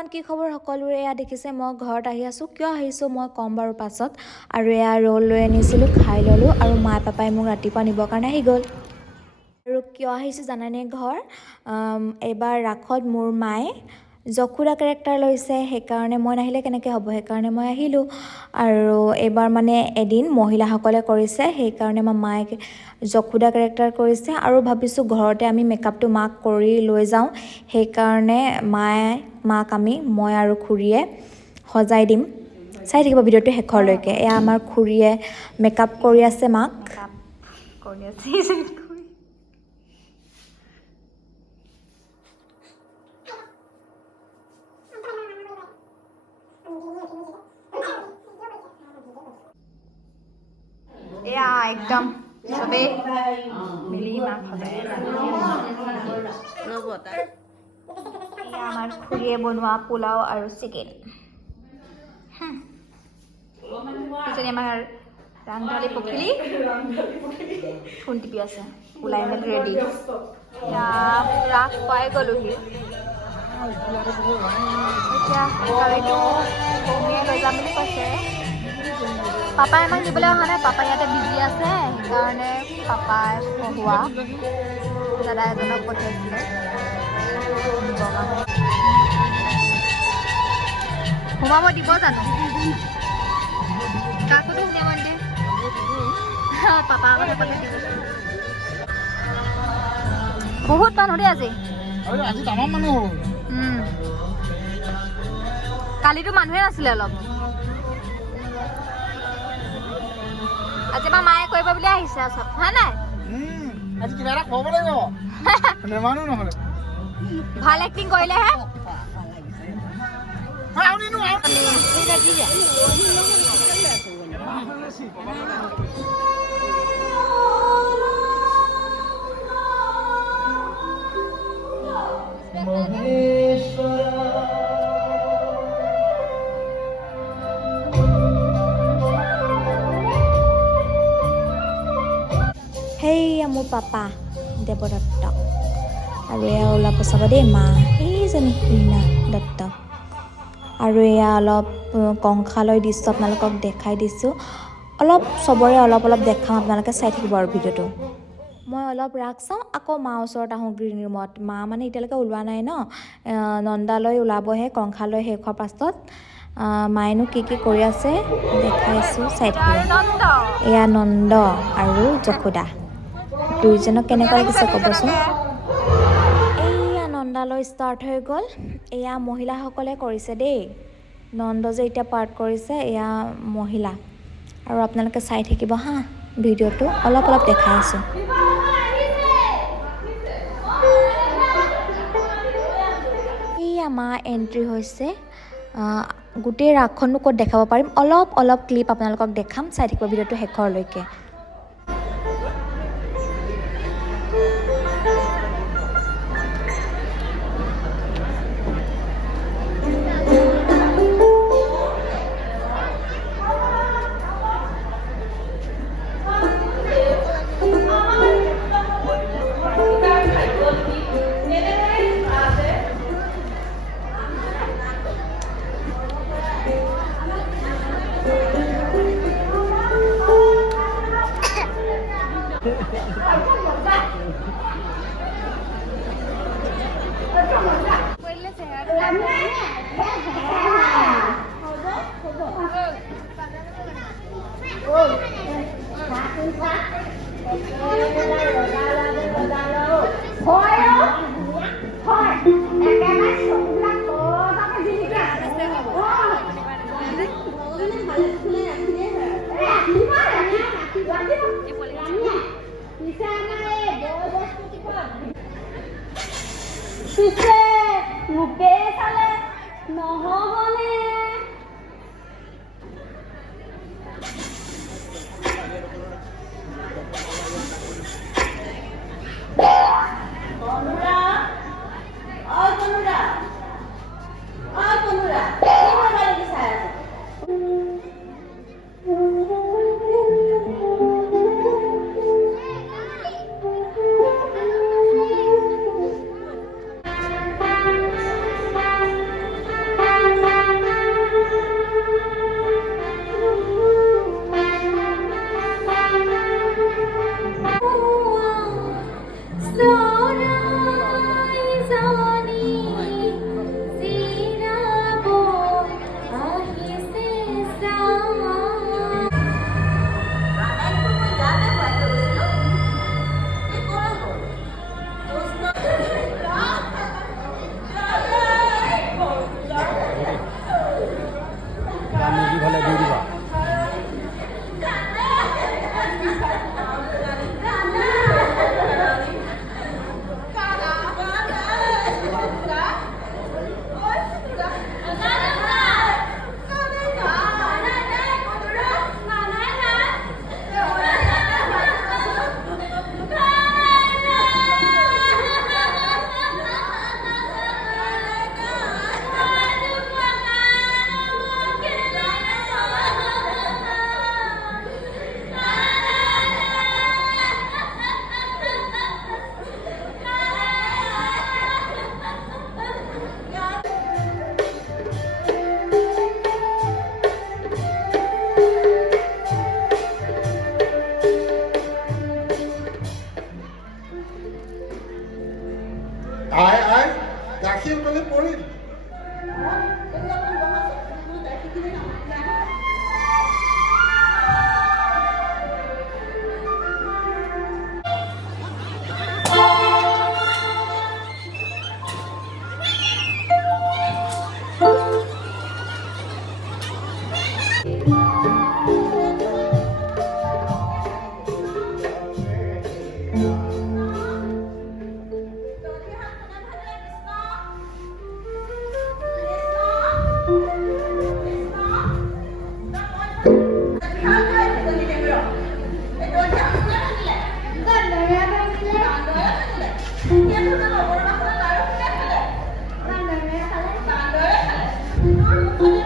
Everyone, কি খবৰ সকলোৰে? এয়া দেখিছে মই ঘৰত আহি আছোঁ। কিয় আহিছোঁ মই ক'ম বাৰু পাছত। আৰু এয়া ৰ'ল লৈ আনিছিলোঁ, খাই ল'লোঁ। আৰু মা পাপাই মোক ৰাতিপুৱা নিবৰ কাৰণে আহি গ'ল। আৰু কিয় আহিছোঁ জানানে ঘৰ? এইবাৰ ৰাসত মোৰ মায়ে যশোদা কেৰেক্টাৰ লৈছে, সেইকাৰণে মই নাহিলে কেনেকৈ হ'ব, সেইকাৰণে মই আহিলোঁ। আৰু এইবাৰ মানে এদিন মহিলাসকলে কৰিছে, সেইকাৰণে আমাৰ মায়ে যশোদা কেৰেক্টাৰ কৰিছে। আৰু ভাবিছোঁ ঘৰতে আমি মেকআপটো মাক কৰি লৈ যাওঁ, সেইকাৰণে মই আৰু খুৰীয়ে সজাই দিম। চাই থাকিব ভিডিঅ'টো শেষৰলৈকে। এয়া আমাৰ খুৰীয়ে মেকআপ কৰি আছে মাক। এয়া একদম চবেই মিলি মাক সজাই আছে। এয়া আমাৰ খুৰীয়ে বনোৱা পোলাও আৰু চিকেন। কিজনী আমাৰ ৰাংঢালী পখিলী ফোন টিপি আছে, ওলাই মেলি ৰেডি। এয়া ৰাস পাই গ'লোহি। এতিয়া গাড়ীটো বৌমীয়ে লৈ যাম বুলি কৈছে। পাপাই আমাক নিবলৈ অহা নাই, পাপাই ইয়াতে বিজি আছে, সেইকাৰণে পাপাই পঢ়োৱা দাদা এজনক পঠিয়াইছিলে নিবৰ কাৰণে। সোমাব দিব জানো? কাকোতো সোমাব নিদিয়ে। পাপাৰ কথা ক'লে দিব। বহুত মানুহ দেই আজি। কালিতো মানুহে নাছিলে অলপ। আজি আমাৰ মায়ে কৰিব বুলি আহিছে আৰু চব, হয় নাই? আজি কিবা এটা খোৱাব লাগিব। নেমানো নহ'লে। ভাল এক্টিং কৰিলেহে। সেইয়া মোৰ পাপা দেৱদত্ত। আৰু এয়া ওলাব চাব দেই মা, সেইজনী ৰীণা দত্ত। আৰু এয়া অলপ কংসালয় দৃশ্য আপোনালোকক দেখাই দিছোঁ। অলপ চবৰে অলপ দেখাম, আপোনালোকে চাই থাকিব আৰু ভিডিঅ'টো। মই অলপ ৰাস চাওঁ, আকৌ মাৰ ওচৰত আহোঁ গ্ৰীণ ৰুমত। মা মানে এতিয়ালৈকে ওলোৱা নাই ন, নন্দালৈ ওলাবহে কংসালয় শেষ হোৱাৰ পাছত। মায়েনো কি কৰি আছে দেখাইছোঁ, চাই থাকিব। এয়া নন্দ আৰু যশোদা, দুইজনক কেনেকুৱা লাগিছে ক'বচোন। এইয়া নন্দালৈ ষ্টাৰ্ট হৈ গ'ল। এয়া মহিলাসকলে কৰিছে দেই। নন্দ যে এতিয়া পাৰ্ট কৰিছে, এয়া মহিলা। আৰু আপোনালোকে চাই থাকিব হা, ভিডিঅ'টো অলপ দেখাই আছোঁ। এইয়া মা এণ্ট্ৰি হৈছে। গোটেই ৰাসখনো ক'ত দেখাব পাৰিম, অলপ ক্লিপ আপোনালোকক দেখাম, চাই থাকিব ভিডিঅ'টো শেষৰলৈকে। Bye.